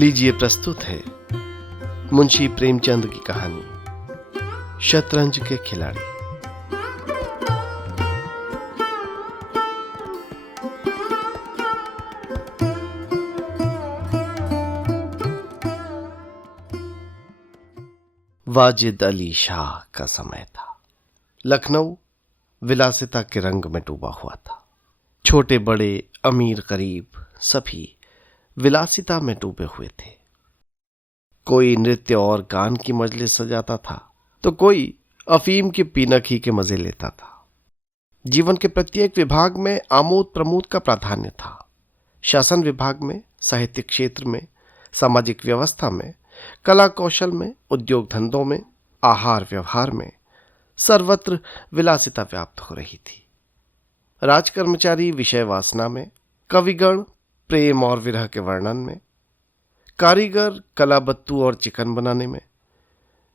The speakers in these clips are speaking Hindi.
लीजिए प्रस्तुत है मुंशी प्रेमचंद की कहानी शतरंज के खिलाड़ी। वाजिद अली शाह का समय था। लखनऊ विलासिता के रंग में डूबा हुआ था। छोटे बड़े, अमीर गरीब सभी विलासिता में डूबे हुए थे। कोई नृत्य और गान की मजलिस सजाता था तो कोई अफीम की पीनक ही के मजे लेता था। जीवन के प्रत्येक विभाग में आमोद प्रमोद का प्राधान्य था। शासन विभाग में, साहित्य क्षेत्र में, सामाजिक व्यवस्था में, कला कौशल में, उद्योग धंधों में, आहार व्यवहार में सर्वत्र विलासिता व्याप्त हो रही थी। राजकर्मचारी विषय वासना में, कविगण प्रेम और विरह के वर्णन में, कारीगर कलाबत्तू और चिकन बनाने में,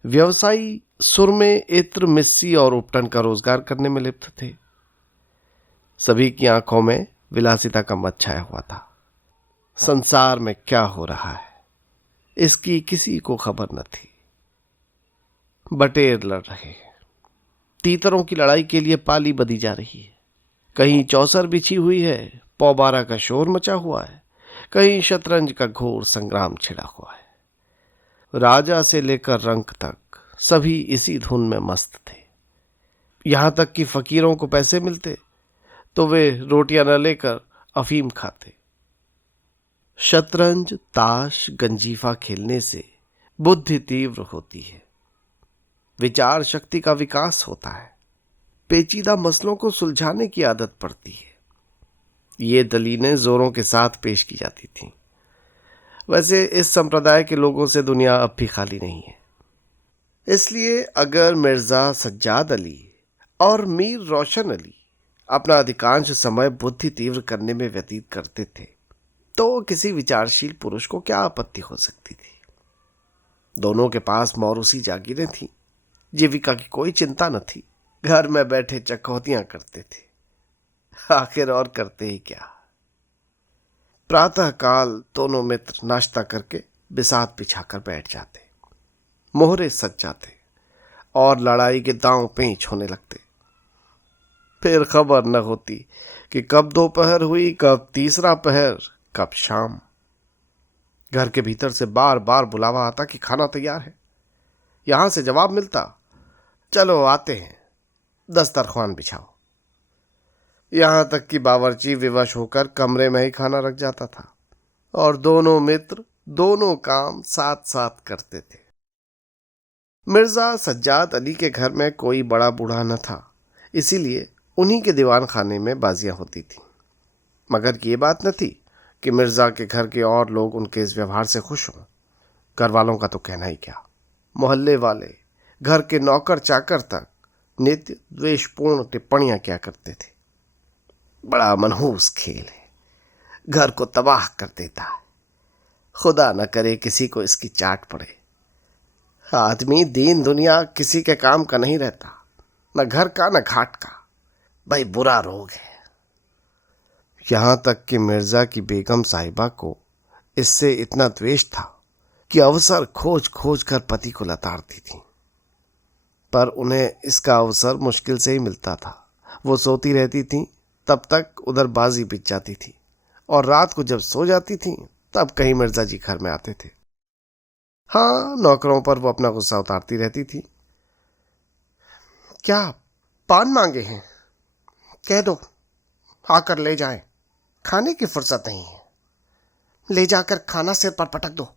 व्यवसायी सुरमे, इत्र, मिस्सी और उपटन का रोजगार करने में लिप्त थे। सभी की आंखों में विलासिता का मत छाया हुआ था। संसार में क्या हो रहा है इसकी किसी को खबर न थी। बटेर लड़ रहे हैं, तीतरों की लड़ाई के लिए पाली बधी जा रही है। कहीं चौसर बिछी हुई है, पौबारा का शोर मचा हुआ है, कहीं शतरंज का घोर संग्राम छिड़ा हुआ है। राजा से लेकर रंक तक सभी इसी धुन में मस्त थे। यहां तक कि फकीरों को पैसे मिलते तो वे रोटियां न लेकर अफीम खाते। शतरंज, ताश, गंजीफा खेलने से बुद्धि तीव्र होती है, विचार शक्ति का विकास होता है, पेचीदा मसलों को सुलझाने की आदत पड़ती है। ये दलीलें जोरों के साथ पेश की जाती थीं। वैसे इस संप्रदाय के लोगों से दुनिया अब भी खाली नहीं है। इसलिए अगर मिर्जा सज्जाद अली और मीर रोशन अली अपना अधिकांश समय बुद्धि तीव्र करने में व्यतीत करते थे तो किसी विचारशील पुरुष को क्या आपत्ति हो सकती थी। दोनों के पास मौरूसी जागीरें थीं, जीविका की कोई चिंता न थी। घर में बैठे चकौतियां करते थे, आखिर और करते ही क्या। प्रातः काल दोनों मित्र नाश्ता करके बिसात बिछाकर बैठ जाते, मोहरे सज जाते और लड़ाई के दांव पेंच होने लगते। फिर खबर न होती कि कब दोपहर हुई, कब तीसरा पहर, कब शाम। घर के भीतर से बार बार बुलावा आता कि खाना तैयार है। यहां से जवाब मिलता, चलो आते हैं, दस्तरख्वान बिछाओ। यहां तक कि बावर्ची विवश होकर कमरे में ही खाना रख जाता था और दोनों मित्र दोनों काम साथ साथ करते थे। मिर्जा सज्जाद अली के घर में कोई बड़ा बूढ़ा न था, इसीलिए उन्हीं के दीवान खाने में बाजियां होती थीं। मगर ये बात न थी कि मिर्जा के घर के और लोग उनके इस व्यवहार से खुश हों। घर वालों का तो कहना ही क्या, मोहल्ले वाले, घर के नौकर चाकर तक नित्य द्वेषपूर्ण टिप्पणियां क्या करते थे। बड़ा मनहूस खेल है, घर को तबाह कर देता है, खुदा न करे किसी को इसकी चाट पड़े। आदमी दीन दुनिया किसी के काम का नहीं रहता, न घर का न घाट का, भाई बुरा रोग है। यहां तक कि मिर्जा की बेगम साहिबा को इससे इतना द्वेष था कि अवसर खोज खोज कर पति को लताड़ती थी, पर उन्हें इसका अवसर मुश्किल से ही मिलता था। वो सोती रहती थी तब तक उधर बाजी बिछ जाती थी और रात को जब सो जाती थी तब कहीं मिर्जा जी घर में आते थे। हाँ, नौकरों पर वो अपना गुस्सा उतारती रहती थी। क्या पान मांगे हैं? कह दो, आकर ले जाएं। खाने की फुर्सत नहीं है, ले जाकर खाना सिर पर पटक दो,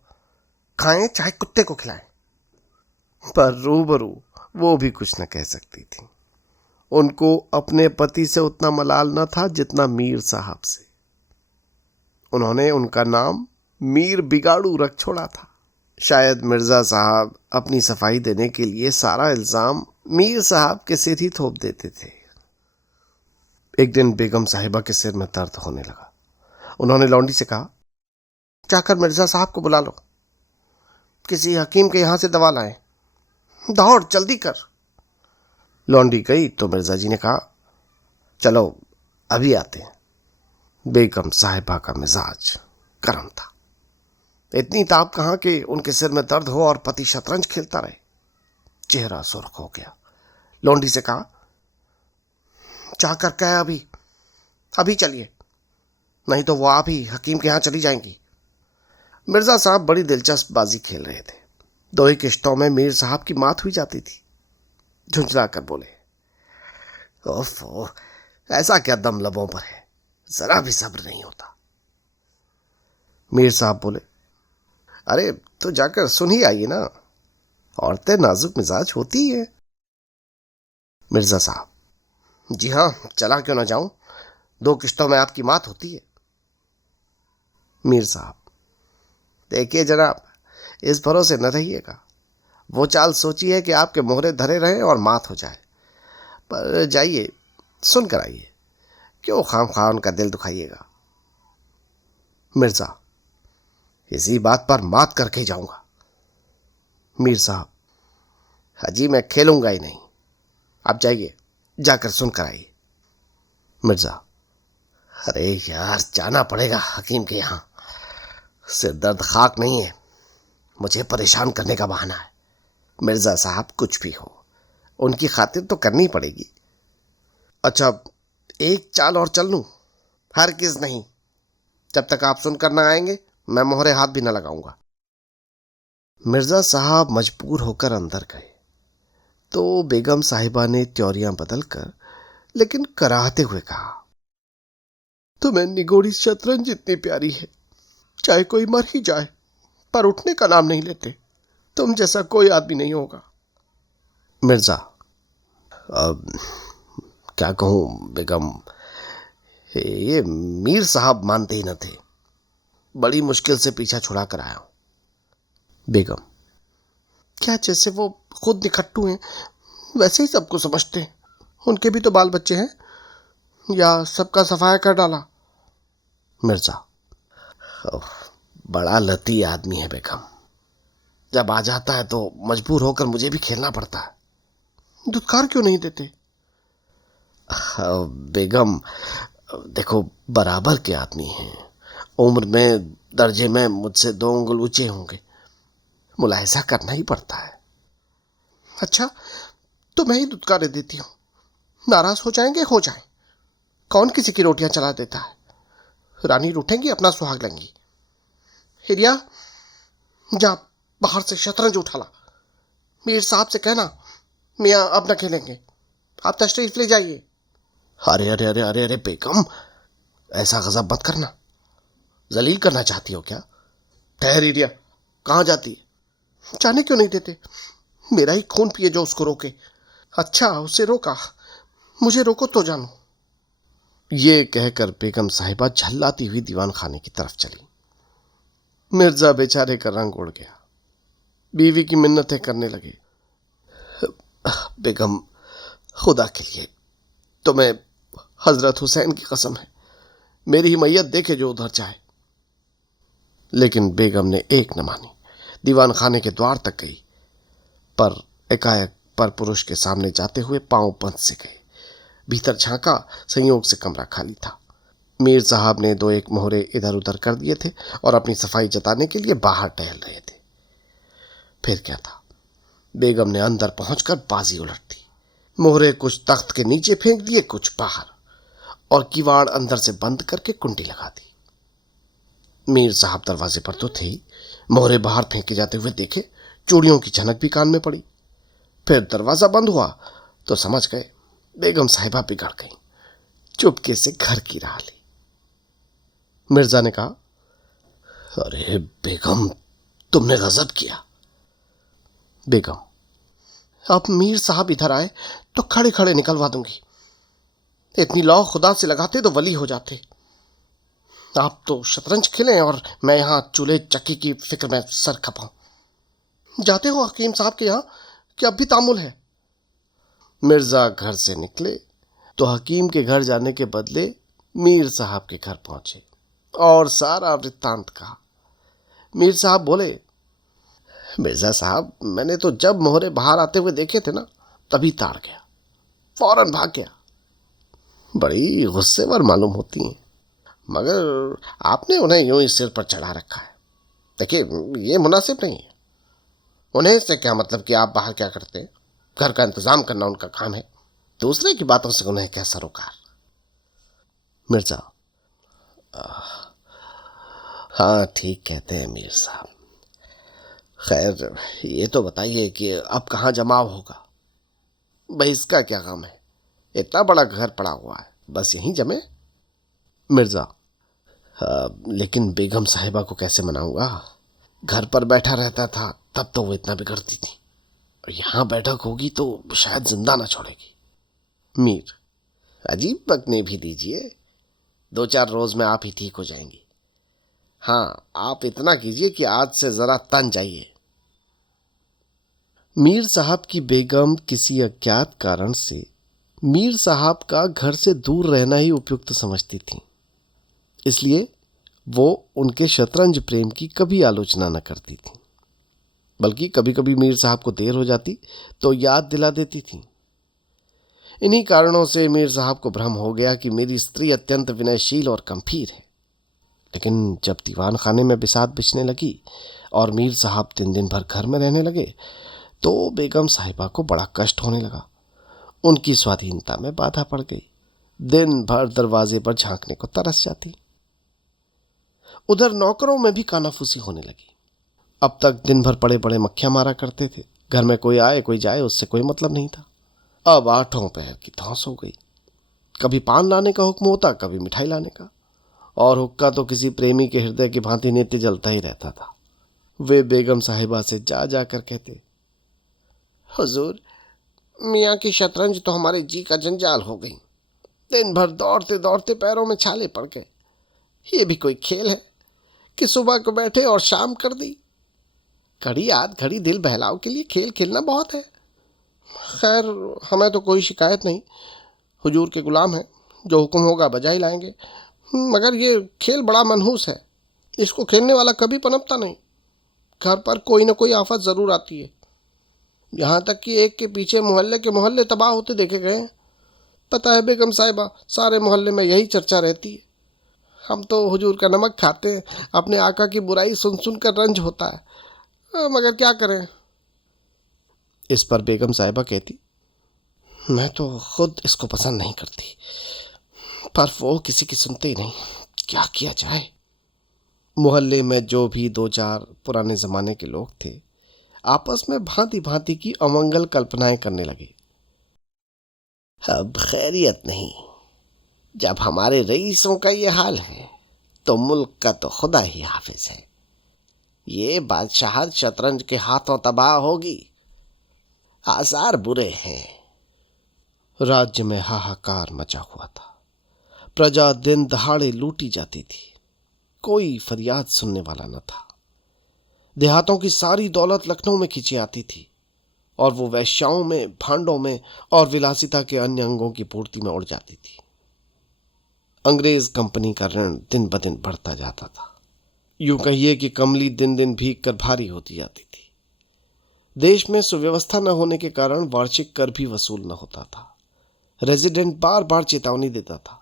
खाएं चाहे कुत्ते को खिलाएं। पर रूबरू वो भी कुछ न कह सकती थी। उनको अपने पति से उतना मलाल न था जितना मीर साहब से। उन्होंने उनका नाम मीर बिगाड़ू रख छोड़ा था। शायद मिर्जा साहब अपनी सफाई देने के लिए सारा इल्जाम मीर साहब के सिर ही थोप देते थे। एक दिन बेगम साहिबा के सिर में दर्द होने लगा। उन्होंने लौंडी से कहा, जाकर मिर्जा साहब को बुला लो, किसी हकीम के यहां से दवा लाएं, दौड़ जल्दी कर। लौंडी गई तो मिर्जा जी ने कहा, चलो अभी आते हैं। बेगम साहिबा का मिजाज गर्म था। इतनी ताप कहाँ कि उनके सिर में दर्द हो और पति शतरंज खेलता रहे। चेहरा सुर्ख हो गया। लौंडी से कहा, चाह कर क्या अभी अभी चलिए, नहीं तो वो आप ही हकीम के यहां चली जाएंगी। मिर्जा साहब बड़ी दिलचस्प बाजी खेल रहे थे। दो ही किश्तों में मीर साहब की मात हुई जाती थी। झुंझला कर बोले, ओफो, ऐसा क्या दम लबों पर है, जरा भी सब्र नहीं होता। मीर साहब बोले, अरे तो जाकर सुन ही आइए ना, औरतें नाजुक मिजाज होती है। मिर्जा साहब, जी हां, चला क्यों ना जाऊं, दो किश्तों में आपकी मात होती है। मीर साहब, देखिए जनाब, इस भरोसे न रहिएगा। वो चाल सोची है कि आपके मोहरे धरे रहें और मात हो जाए। पर जाइए, सुन कर आइए, क्यों खाम खा उनका दिल दुखाइएगा। मिर्जा, इसी बात पर मात करके जाऊंगा। मीर साहब, हाजी मैं खेलूंगा ही नहीं, आप जाइए, जाकर सुनकर आइए। मिर्जा, अरे यार, जाना पड़ेगा हकीम के यहां, सिर दर्द खाक नहीं है, मुझे परेशान करने का बहाना है। मिर्जा साहब, कुछ भी हो, उनकी खातिर तो करनी पड़ेगी। अच्छा, एक चाल और चल लूं? हरगिज नहीं, जब तक आप सुनकर ना आएंगे मैं मोहरे हाथ भी न लगाऊंगा। मिर्जा साहब मजबूर होकर अंदर गए तो बेगम साहिबा ने त्योरियां बदलकर लेकिन कराहते हुए कहा, तुम्हें निगोड़ी शतरंज जितनी प्यारी है, चाहे कोई मर ही जाए पर उठने का नाम नहीं लेते। तुम जैसा कोई आदमी नहीं होगा। मिर्जा, अब क्या कहूं बेगम, ये मीर साहब मानते ही न थे, बड़ी मुश्किल से पीछा छुड़ा कर आया हूं। बेगम, क्या जैसे वो खुद निखट्टू हैं वैसे ही सबको समझते हैं? उनके भी तो बाल बच्चे हैं, या सबका सफाया कर डाला? मिर्जा, बड़ा लती आदमी है बेगम, जब आ जाता है तो मजबूर होकर मुझे भी खेलना पड़ता है। दुत्कार क्यों नहीं देते? बेगम देखो, बराबर के आदमी हैं, उम्र में दर्जे में मुझसे 2 उंगल ऊंचे होंगे, मुलाहिजा करना ही पड़ता है। अच्छा, तो मैं ही दुत्कारे देती हूँ, नाराज हो जाएंगे हो जाए, कौन किसी की रोटियां चला देता है। रानी रूठेंगी, अपना सुहाग लेंगी। हिरिया, जा बाहर से शतरंज उठा ला, मीर साहब से कहना मियाँ अब न खेलेंगे, आप तशरीफ ले जाइए। अरे अरे अरे अरे अरे बेगम, ऐसा गजब मत करना, जलील करना चाहती हो क्या? ठहर हिरिया, कहाँ जाती है? जाने क्यों नहीं देते? मेरा ही खून पिए जो उसको रोके। अच्छा, उसे रोका, मुझे रोको तो जानो। ये कहकर बेगम साहिबा झल्लाती हुई दीवान खाने की तरफ चली। मिर्जा बेचारे का रंग उड़ गया, बीवी की मिन्नतें करने लगे। बेगम, खुदा के लिए तुम्हें हजरत हुसैन की कसम है, मेरी ही मैयत देखे जो उधर जाए। लेकिन बेगम ने एक न मानी, दीवान खाने के द्वार तक गई, पर एकाएक पर पुरुष के सामने जाते हुए पांव बंद से गए। भीतर झांका, संयोग से कमरा खाली था। मीर साहब ने 2-1 मोहरे इधर उधर कर दिए थे और अपनी सफाई जताने के लिए बाहर टहल रहे थे। फिर क्या था, बेगम ने अंदर पहुंचकर बाजी उलट दी। मोहरे कुछ तख्त के नीचे फेंक दिए, कुछ बाहर, और किवाड़ अंदर से बंद करके कुंडी लगा दी। मीर साहब दरवाजे पर तो थे ही, मोहरे बाहर फेंके जाते हुए देखे, चूड़ियों की झनक भी कान में पड़ी। फिर दरवाजा बंद हुआ तो समझ गए बेगम साहिबा बिगड़ गई, चुपके से घर की राह ली। मिर्जा ने कहा, अरे बेगम, तुमने गजब किया। बेगम, अब मीर साहब इधर आए तो खड़े खड़े निकलवा दूंगी, इतनी लौ खुदा से लगाते तो वली हो जाते। आप तो शतरंज खेलें और मैं यहां चूल्हे चक्की की फिक्र में सर खपाऊं। जाते हो हकीम साहब के यहां कि अब भी तामुल है? मिर्जा घर से निकले तो हकीम के घर जाने के बदले मीर साहब के घर पहुंचे और सारा वृत्तांत कहा। मीर साहब बोले, मिर्जा साहब, मैंने तो जब मोहरे बाहर आते हुए देखे थे ना, तभी ताड़ गया, फौरन भाग गया। बड़ी गुस्सेवर मालूम होती हैं, मगर आपने उन्हें यूं ही सिर पर चढ़ा रखा है, देखिए, ये मुनासिब नहीं है। उन्हें इससे क्या मतलब कि आप बाहर क्या करते हैं? घर का इंतजाम करना उनका काम है, दूसरे की बातों से उन्हें क्या सरोकार। मिर्जा, हाँ, ठीक कहते हैं मीर साहब। खैर, ये तो बताइए कि अब कहाँ जमाव होगा? भाई, इसका क्या काम है? इतना बड़ा घर पड़ा हुआ है, बस यहीं जमे। मिर्जा, लेकिन बेगम साहिबा को कैसे मनाऊंगा? घर पर बैठा रहता था तब तो वो इतना बिगड़ती थी, और यहाँ बैठक होगी तो शायद जिंदा ना छोड़ेगी। मीर, अजीब बकने भी दीजिए, 2-4 रोज में आप ही ठीक हो जाएंगी। हाँ, आप इतना कीजिए कि आज से जरा तन जाइए। मीर साहब की बेगम किसी अज्ञात कारण से मीर साहब का घर से दूर रहना ही उपयुक्त समझती थी, इसलिए वो उनके शतरंज प्रेम की कभी आलोचना न करती थी, बल्कि कभी कभी मीर साहब को देर हो जाती तो याद दिला देती थी। इन्हीं कारणों से मीर साहब को भ्रम हो गया कि मेरी स्त्री अत्यंत विनयशील और गंभीर है। लेकिन जब दीवान खाने में बिसात बिछने लगी और मीर साहब 3 दिन भर घर में रहने लगे तो बेगम साहिबा को बड़ा कष्ट होने लगा। उनकी स्वाधीनता में बाधा पड़ गई। दिन भर दरवाजे पर झांकने को तरस जाती। उधर नौकरों में भी कानाफूसी होने लगी। अब तक दिन भर पड़े पड़े मक्खियां मारा करते थे। घर में कोई आए कोई जाए उससे कोई मतलब नहीं था। अब 8 पहर की धौंस हो गई। कभी पान लाने का हुक्म होता, कभी मिठाई लाने का, और हुक्का तो किसी प्रेमी के हृदय की भांति नित्य जलता ही रहता था। वे बेगम साहिबा से जा जाकर कहते, हुजूर, मियाँ की शतरंज तो हमारे जी का जंजाल हो गई। दिन भर दौड़ते दौड़ते पैरों में छाले पड़ गए। ये भी कोई खेल है कि सुबह को बैठे और शाम कर दी? घड़ी आध घड़ी दिल बहलाव के लिए खेल खेलना बहुत है। खैर, हमें तो कोई शिकायत नहीं, हुजूर के गुलाम हैं, जो हुक्म होगा बजा ही लाएंगे। मगर ये खेल बड़ा मनहूस है, इसको खेलने वाला कभी पनपता नहीं। घर पर कोई ना कोई आफत ज़रूर आती है। यहाँ तक कि एक के पीछे मोहल्ले के मोहल्ले तबाह होते देखे गए हैं। पता है बेगम साहिबा, सारे मोहल्ले में यही चर्चा रहती है। हम तो हुजूर का नमक खाते हैं, अपने आका की बुराई सुन सुन कर रंज होता है। मगर क्या करें? इस पर बेगम साहिबा कहती, मैं तो खुद इसको पसंद नहीं करती, पर वो किसी की सुनते ही नहीं। क्या किया जाए? मोहल्ले में जो भी 2-4 पुराने जमाने के लोग थे आपस में भांति भांति की अमंगल कल्पनाएं करने लगे। अब खैरियत नहीं। जब हमारे रईसों का ये हाल है तो मुल्क का तो खुदा ही हाफिज है। ये बादशाहत शतरंज के हाथों तबाह होगी। आसार बुरे हैं। राज्य में हाहाकार मचा हुआ था। प्रजा दिन दहाड़े लूटी जाती थी। कोई फरियाद सुनने वाला न था। देहातों की सारी दौलत लखनऊ में खींची आती थी और वो वैश्याओं में, भांडों में और विलासिता के अन्य अंगों की पूर्ति में उड़ जाती थी। अंग्रेज कंपनी का ऋण दिन ब दिन बढ़ता जाता था। यूं कहिए कि कमली दिन दिन भीग कर भारी होती जाती थी। देश में सुव्यवस्था न होने के कारण वार्षिक कर भी वसूल न होता था। रेजिडेंट बार बार चेतावनी देता था,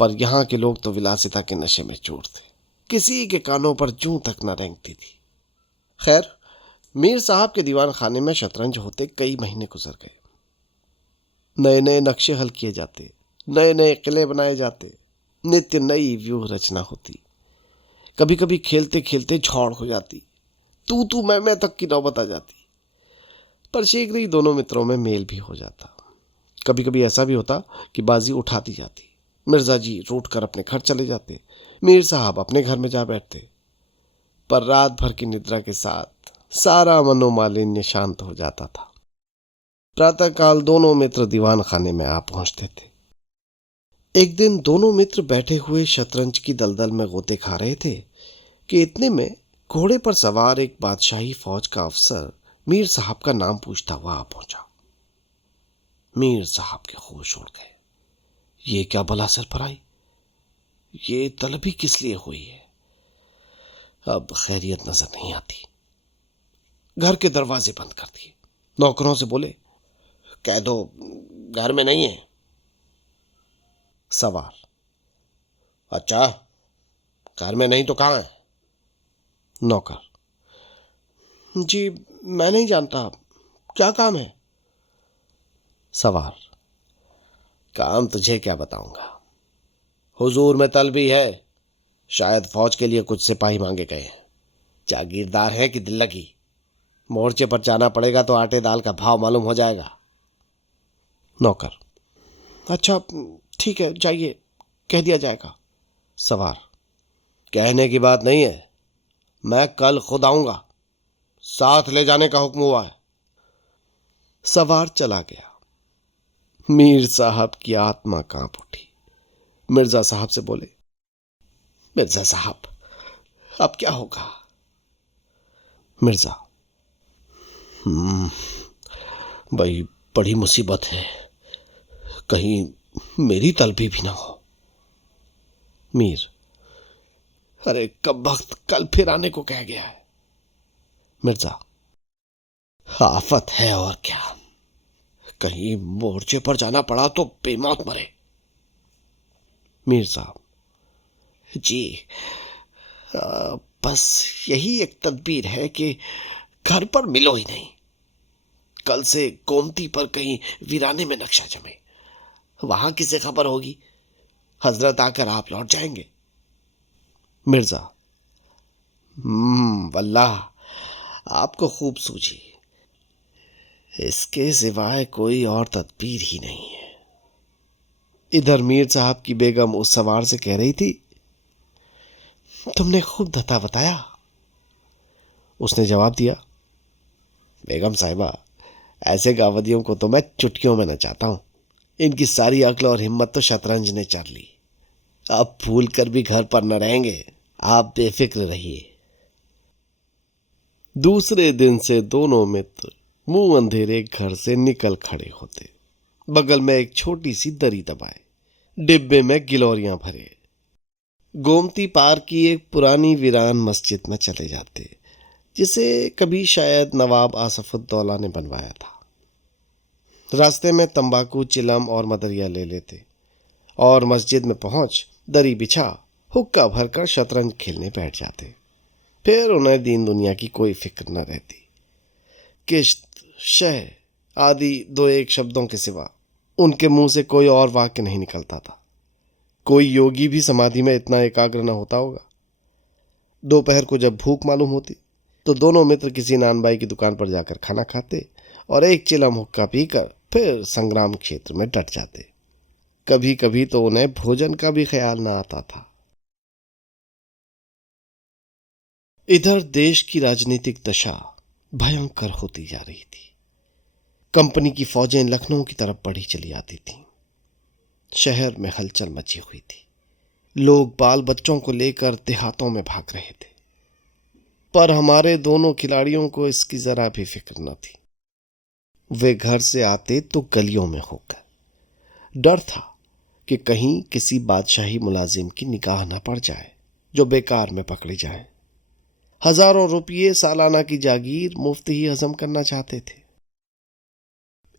पर यहाँ के लोग तो विलासिता के नशे में चूर थे। किसी के कानों पर जूं तक न रेंगती थी। खैर, मीर साहब के दीवान खाने में शतरंज होते कई महीने गुजर गए। नए नए नक्शे हल किए जाते, नए नए किले बनाए जाते, नित्य नई व्यूह रचना होती। कभी कभी खेलते खेलते झौड़ हो जाती, तू मैं तक की नौबत आ जाती। पर शीघ्र ही दोनों मित्रों में मेल भी हो जाता। कभी कभी ऐसा भी होता कि बाजी उठा दी जाती। मिर्जा जी रूठ कर अपने घर चले जाते, मीर साहब अपने घर में जा बैठते। पर रात भर की निद्रा के साथ सारा मनोमालिन्य शांत हो जाता था। प्रातःकाल दोनों मित्र दीवान खाने में आ पहुंचते थे। एक दिन दोनों मित्र बैठे हुए शतरंज की दलदल में गोते खा रहे थे कि इतने में घोड़े पर सवार एक बादशाही फौज का अफसर मीर साहब का नाम पूछता हुआ आ पहुंचा। मीर साहब के होश उड़ गए। ये क्या भला सर पर आई? ये तलबी किस लिए हुई है? अब खैरियत नजर नहीं आती। घर के दरवाजे बंद कर दिए। नौकरों से बोले, कह दो घर में नहीं है। सवार, अच्छा, घर में नहीं तो कहाँ है? नौकर, जी मैं नहीं जानता, क्या काम है? सवार, काम तुझे क्या बताऊंगा। हुजूर में तलबी है, शायद फौज के लिए कुछ सिपाही मांगे गए हैं। जागीरदार है कि दिल लगी। मोर्चे पर जाना पड़ेगा तो आटे दाल का भाव मालूम हो जाएगा। नौकर, अच्छा ठीक है, जाइए, कह दिया जाएगा। सवार, कहने की बात नहीं है, मैं कल खुद आऊंगा, साथ ले जाने का हुक्म हुआ है। सवार चला गया। मीर साहब की आत्मा कांप उठी। मिर्जा साहब से बोले, मिर्जा साहब, अब क्या होगा? मिर्जा, भाई बड़ी मुसीबत है, कहीं मेरी तलबी भी ना हो। मीर, अरे कब वक्त कल फिर आने को कह गया है। मिर्जा, आफत है और क्या, कहीं मोर्चे पर जाना पड़ा तो बेमौत मरे। मीर साहब, जी बस यही एक तदबीर है कि घर पर मिलो ही नहीं। कल से गोमती पर कहीं वीराने में नक्शा जमे, वहां किसे खबर होगी, हजरत आकर आप लौट जाएंगे। मिर्जा, वल्लाह आपको खूब सूझी, इसके सिवाय कोई और तदबीर ही नहीं है। इधर मीर साहब की बेगम उस सवार से कह रही थी, तुमने खूब धता बताया। उसने जवाब दिया, बेगम साहिबा, ऐसे गावदियों को तो मैं चुटकियों में नचाता हूं, इनकी सारी अक्ल और हिम्मत तो शतरंज ने चर ली। अब भूल कर भी घर पर न रहेंगे, आप बेफिक्र रहिए। दूसरे दिन से दोनों मित्र मुंह अंधेरे घर से निकल खड़े होते। बगल में एक छोटी सी दरी दबाए, डिब्बे में गिलोरियां भरे, गोमती पार की एक पुरानी वीरान मस्जिद में चले जाते, जिसे कभी शायद नवाब आसफुद्दौला ने बनवाया था। रास्ते में तंबाकू, चिलम और मदरिया ले लेते और मस्जिद में पहुंच दरी बिछा हुक्का भरकर शतरंज खेलने बैठ जाते। फिर उन्हें दीन दुनिया की कोई फिक्र न रहती। किश्त, शह आदि दो एक शब्दों के सिवा उनके मुंह से कोई और वाक्य नहीं निकलता था। कोई योगी भी समाधि में इतना एकाग्र न होता होगा। दोपहर को जब भूख मालूम होती तो दोनों मित्र किसी नानबाई की दुकान पर जाकर खाना खाते और एक चिलम हुक्का पीकर फिर संग्राम क्षेत्र में डट जाते। कभी कभी तो उन्हें भोजन का भी ख्याल न आता था। इधर देश की राजनीतिक दशा भयंकर होती जा रही थी। कंपनी की फौजें लखनऊ की तरफ बढ़ी चली आती थीं। शहर में हलचल मची हुई थी। लोग बाल बच्चों को लेकर देहातों में भाग रहे थे, पर हमारे दोनों खिलाड़ियों को इसकी जरा भी फिक्र न थी। वे घर से आते तो गलियों में होकर। डर था कि कहीं किसी बादशाही मुलाजिम की निगाह न पड़ जाए जो बेकार में पकड़े जाए। हजारों रुपये सालाना की जागीर मुफ्त ही हजम करना चाहते थे।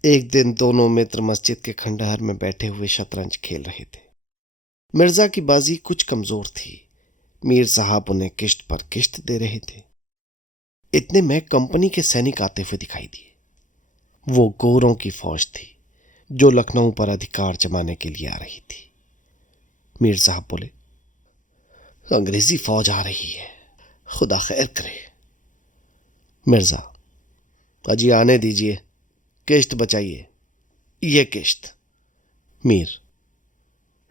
एक दिन दोनों मित्र मस्जिद के खंडहर में बैठे हुए शतरंज खेल रहे थे। मिर्जा की बाजी कुछ कमजोर थी। मीर साहब उन्हें किश्त पर किश्त दे रहे थे। इतने में कंपनी के सैनिक आते हुए दिखाई दिए। वो गोरों की फौज थी जो लखनऊ पर अधिकार जमाने के लिए आ रही थी। मीर साहब बोले, अंग्रेजी फौज आ रही है, खुदा खैर करे। मिर्जा, अजी आने दीजिए, किश्त बचाइए, ये किश्त। मीर,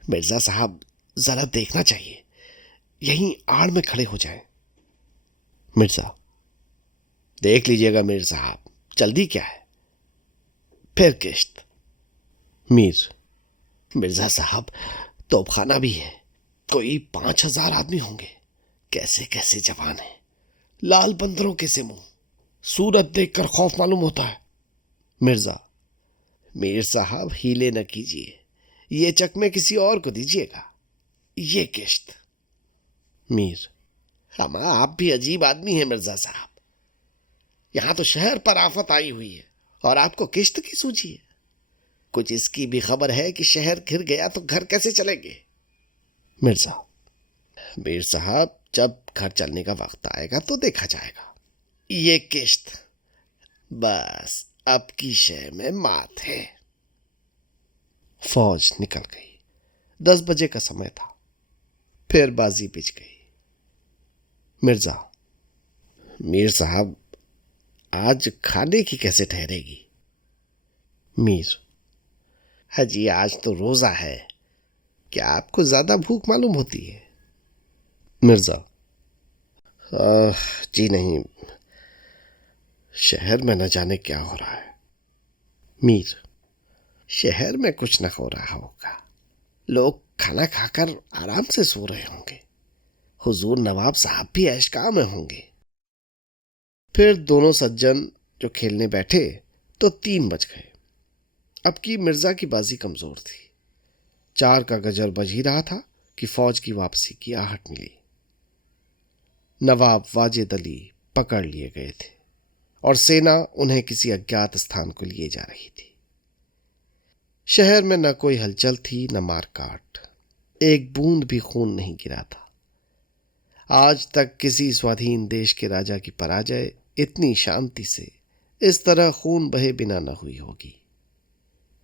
मिर्जा साहब जरा देखना चाहिए, यहीं आड़ में खड़े हो जाएं। मिर्जा, देख लीजिएगा मीर साहब, जल्दी क्या है। फिर किश्त। मीर, मिर्जा साहब तोपखाना भी है, कोई 5,000 आदमी होंगे। कैसे कैसे जवान है, लाल बंदरों के से मुंह, सूरत देखकर खौफ मालूम होता है। मिर्जा, मीर साहब हीले न कीजिए, ये चकमे किसी और को दीजिएगा, ये किश्त। मीर, हम आप भी अजीब आदमी हैं मिर्जा साहब, यहां तो शहर पर आफत आई हुई है और आपको किश्त की सूझी है। कुछ इसकी भी खबर है कि शहर घिर गया तो घर कैसे चलेंगे। मिर्जा, मीर साहब जब घर चलने का वक्त आएगा तो देखा जाएगा। ये किश्त बस अब की शय में मात है। फौज निकल गई। 10 बजे का समय था। फिर बाजी बिछ गई। मिर्जा, मीर साहब, आज खाने की कैसे ठहरेगी? मीर, हाजी आज तो रोजा है, क्या आपको ज्यादा भूख मालूम होती है? मिर्जा, जी नहीं, शहर में न जाने क्या हो रहा है। मीर, शहर में कुछ न हो रहा होगा, लोग खाना खाकर आराम से सो रहे होंगे। हुजूर नवाब साहब भी ऐशगाह में होंगे। फिर दोनों सज्जन जो खेलने बैठे तो 3 बज गए। अब की मिर्जा की बाजी कमजोर थी। 4 का गजर बज ही रहा था कि फौज की वापसी की आहट मिली। नवाब वाजिद अली पकड़ लिए गए थे और सेना उन्हें किसी अज्ञात स्थान को लिए जा रही थी। शहर में न कोई हलचल थी, न मारकाट। एक बूंद भी खून नहीं गिरा था। आज तक किसी स्वाधीन देश के राजा की पराजय इतनी शांति से, इस तरह खून बहे बिना न हुई होगी।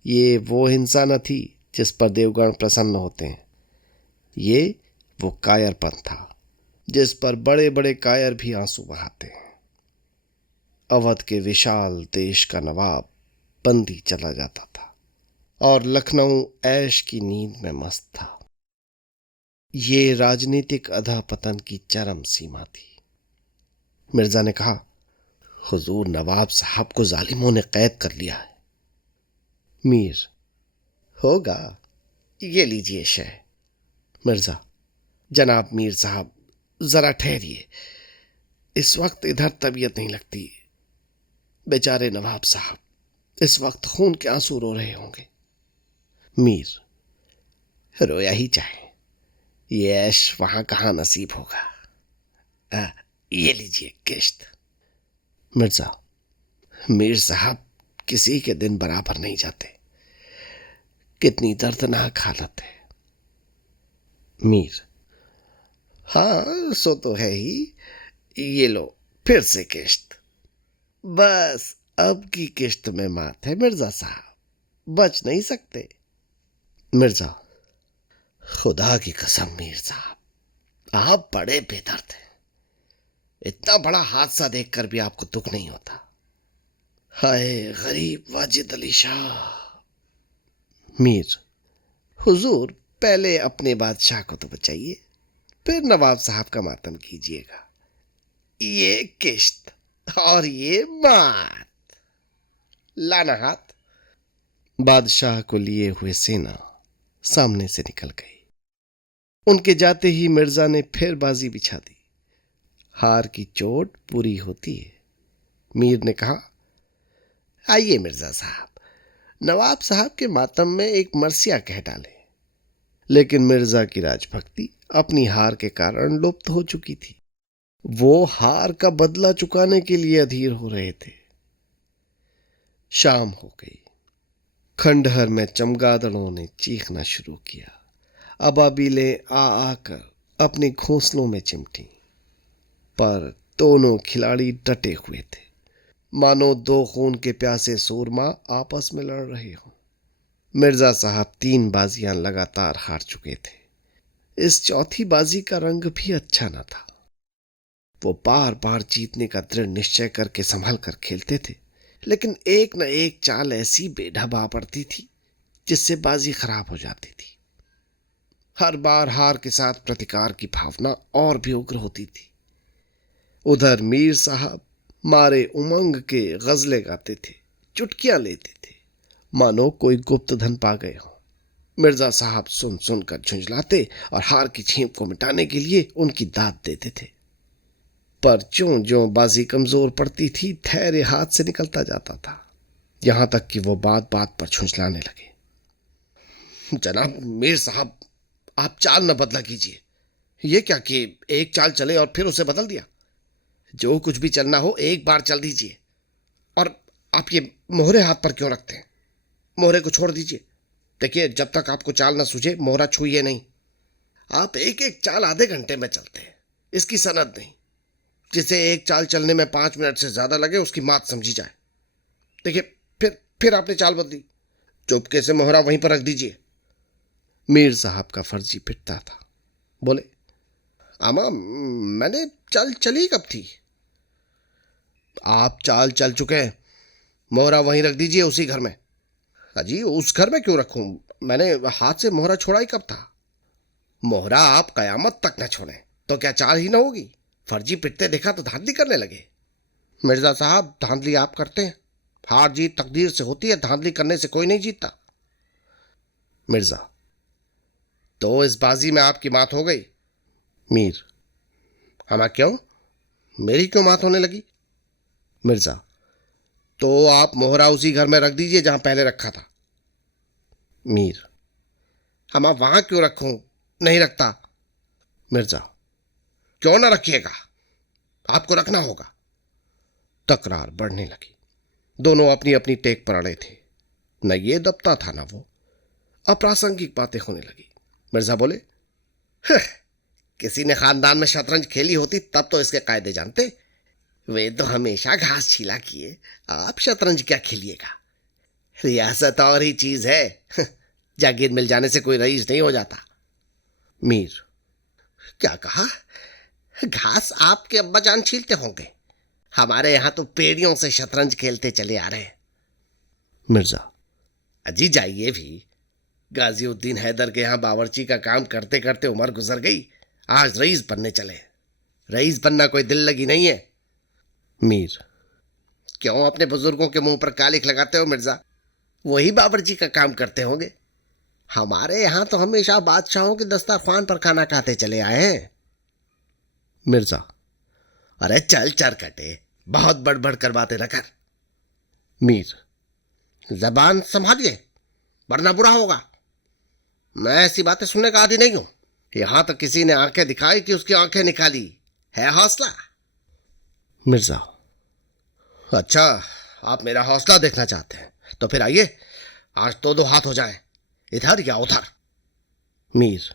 ये वो हिंसा न थी जिस पर देवगण प्रसन्न होते हैं। ये वो कायरपन था जिस पर बड़े बड़े कायर भी आंसू बहाते हैं। अवध के विशाल देश का नवाब बंदी चला जाता था और लखनऊ ऐश की नींद में मस्त था। ये राजनीतिक अधःपतन की चरम सीमा थी। मिर्जा ने कहा, हुजूर नवाब साहब को जालिमों ने कैद कर लिया है। मीर, होगा, ये लीजिए शय। मिर्जा, जनाब मीर साहब, जरा ठहरिए, इस वक्त इधर तबीयत नहीं लगती। बेचारे नवाब साहब इस वक्त खून के आंसू रो रहे होंगे। मीर, रोया ही चाहे, ये ऐश वहां कहां नसीब होगा। ये लीजिए किश्त। मिर्जा, मीर साहब किसी के दिन बराबर नहीं जाते, कितनी दर्दनाक हालत है। मीर, हाँ सो तो है ही, ये लो फिर से किश्त। बस अब की किश्त में मात है मिर्जा साहब, बच नहीं सकते। मिर्जा, खुदा की कसम मीर साहब, आप बड़े बेदर्द हैं। इतना बड़ा हादसा देखकर भी आपको दुख नहीं होता। हाय गरीब वाजिद अली शाह। मीर, हुजूर पहले अपने बादशाह को तो बचाइए, फिर नवाब साहब का मातम कीजिएगा। ये किश्त और ये मात। लाना हाथ। बादशाह को लिए हुए सेना सामने से निकल गई। उनके जाते ही मिर्जा ने फिर बाजी बिछा दी। हार की चोट पूरी होती है। मीर ने कहा, आइए मिर्जा साहब, नवाब साहब के मातम में एक मरसिया कह डाले। लेकिन मिर्जा की राजभक्ति अपनी हार के कारण लुप्त हो चुकी थी। वो हार का बदला चुकाने के लिए अधीर हो रहे थे। शाम हो गई। खंडहर में चमगादड़ों ने चीखना शुरू किया। अबाबीलें आ आकर अपने घोंसलों में चिमटी, पर दोनों खिलाड़ी डटे हुए थे, मानो 2 खून के प्यासे सूरमा आपस में लड़ रहे हों। मिर्जा साहब 3 बाजियां लगातार हार चुके थे। इस चौथी बाजी का रंग भी अच्छा न था। वो बार बार जीतने का दृढ़ निश्चय करके संभल कर खेलते थे, लेकिन एक न एक चाल ऐसी बेढब आ पड़ती थी जिससे बाजी खराब हो जाती थी। हर बार हार के साथ प्रतिकार की भावना और भी उग्र होती थी। उधर मीर साहब मारे उमंग के गजले गाते थे, चुटकियां लेते थे, मानो कोई गुप्त धन पा गए हों। मिर्जा साहब सुन सुनकर झुंझलाते और हार की छींप को मिटाने के लिए उनकी दाद देते थे। पर ज्यों ज्यों बाजी कमजोर पड़ती थी, धैर्य हाथ से निकलता जाता था, यहां तक कि वो बात बात पर झुंझलाने लगे। जनाब मीर साहब, आप चाल न बदला कीजिए। ये क्या कि एक चाल चले और फिर उसे बदल दिया। जो कुछ भी चलना हो एक बार चल दीजिए। और आप ये मोहरे हाथ पर क्यों रखते हैं? मोहरे को छोड़ दीजिए। देखिए, जब तक आपको चाल न सूझे मोहरा छूइए नहीं। आप एक एक चाल आधे घंटे में चलते हैं, इसकी सनद नहीं। जिसे एक चाल चलने में 5 मिनट से ज्यादा लगे उसकी मात समझी जाए। देखिए, फिर आपने चाल बदली। चुपके से मोहरा वहीं पर रख दीजिए। मीर साहब का फर्जी पिटता था। बोले, आमा, मैंने चाल चली कब थी? आप चाल चल चुके हैं, मोहरा वहीं रख दीजिए, उसी घर में। अजी, उस घर में क्यों रखूं? मैंने हाथ से मोहरा छोड़ा ही कब था? मोहरा आप कयामत तक न छोड़ें तो क्या चाल ही न होगी? फर्जी पिटते देखा तो धांधली करने लगे। मिर्जा साहब, धांधली आप करते हैं। हार जीत तकदीर से होती है, धांधली करने से कोई नहीं जीतता। मिर्जा, तो इस बाजी में आपकी मात हो गई। मीर, हमा, क्यों? मेरी क्यों मात होने लगी? मिर्जा, तो आप मोहरा उसी घर में रख दीजिए जहां पहले रखा था। मीर, हमा, वहां क्यों रखूं? नहीं रखता। मिर्जा, क्यों ना रखिएगा? आपको रखना होगा। तकरार बढ़ने लगी। दोनों अपनी अपनी टेक पर अड़े थे। न ये दबता था न वो। अप्रासंगिक बातें होने लगी। मिर्जा बोले, किसी ने खानदान में शतरंज खेली होती तब तो इसके कायदे जानते। वे तो हमेशा घास छीला किए, आप शतरंज क्या खेलिएगा? रियासत और ही चीज है। जागीर मिल जाने से कोई रईस नहीं हो जाता। मीर, क्या कहा? घास आपके अब्बा जान छीलते होंगे। हमारे यहां तो पेड़ियों से शतरंज खेलते चले आ रहे हैं। मिर्जा, अजी जाइए भी। गाजिउद्दीन हैदर के यहां बावर्ची का काम करते करते उम्र गुजर गई, आज रईस बनने चले। रईस बनना कोई दिल लगी नहीं है। मीर, क्यों अपने बुजुर्गों के मुंह पर कालिख लगाते हो मिर्जा? वही बावर्ची का काम करते होंगे। हमारे यहां तो हमेशा बादशाहों के दस्तरखान पर खाना खाते चले आए हैं। मिर्जा, अरे चल चरकटे, बहुत बड़बड़ कर बातें न कर। मीर, जबान संभालिए वरना बुरा होगा। मैं ऐसी बातें सुनने का आदी नहीं हूं। यहां तो किसी ने आंखें दिखाई कि उसकी आंखें निकाली है। हौसला? मिर्जा, अच्छा, आप मेरा हौसला देखना चाहते हैं तो फिर आइए, आज तो दो हाथ हो जाए, इधर या उधर। मीर,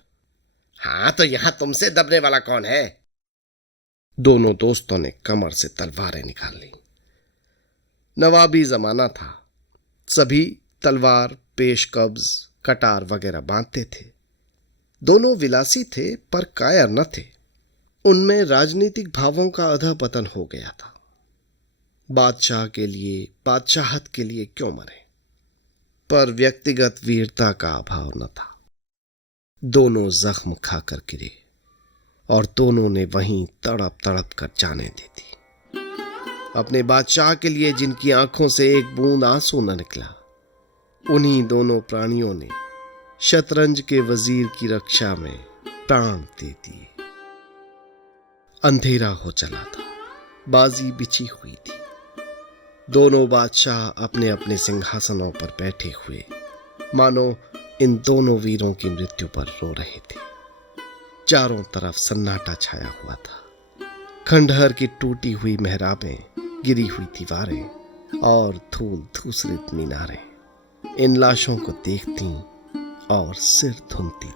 हाँ, तो यहां तुमसे दबने वाला कौन है? दोनों दोस्तों ने कमर से तलवारें निकाल ली। नवाबी जमाना था। सभी तलवार, पेशकब्ज, कटार वगैरह बांधते थे। दोनों विलासी थे पर कायर न थे। उनमें राजनीतिक भावों का अधःपतन हो गया था। बादशाह के लिए, बादशाहत के लिए क्यों मरे? पर व्यक्तिगत वीरता का अभाव न था। दोनों जख्म खाकर गिरे और दोनों ने वहीं तड़प तड़प कर जाने दे दी। अपने बादशाह के लिए जिनकी आंखों से एक बूंद आंसू न निकला, उन्हीं दोनों प्राणियों ने शतरंज के वजीर की रक्षा में प्राण दे दिए। अंधेरा हो चला था, बाजी बिछी हुई थी। दोनों बादशाह अपने अपने सिंहासनों पर बैठे हुए मानो इन दोनों वीरों की मृत्यु पर रो रहे थे। चारों तरफ सन्नाटा छाया हुआ था। खंडहर की टूटी हुई मेहराबें, गिरी हुई दीवारें और धूल धूसरित मीनारें इन लाशों को देखती और सिर धुनती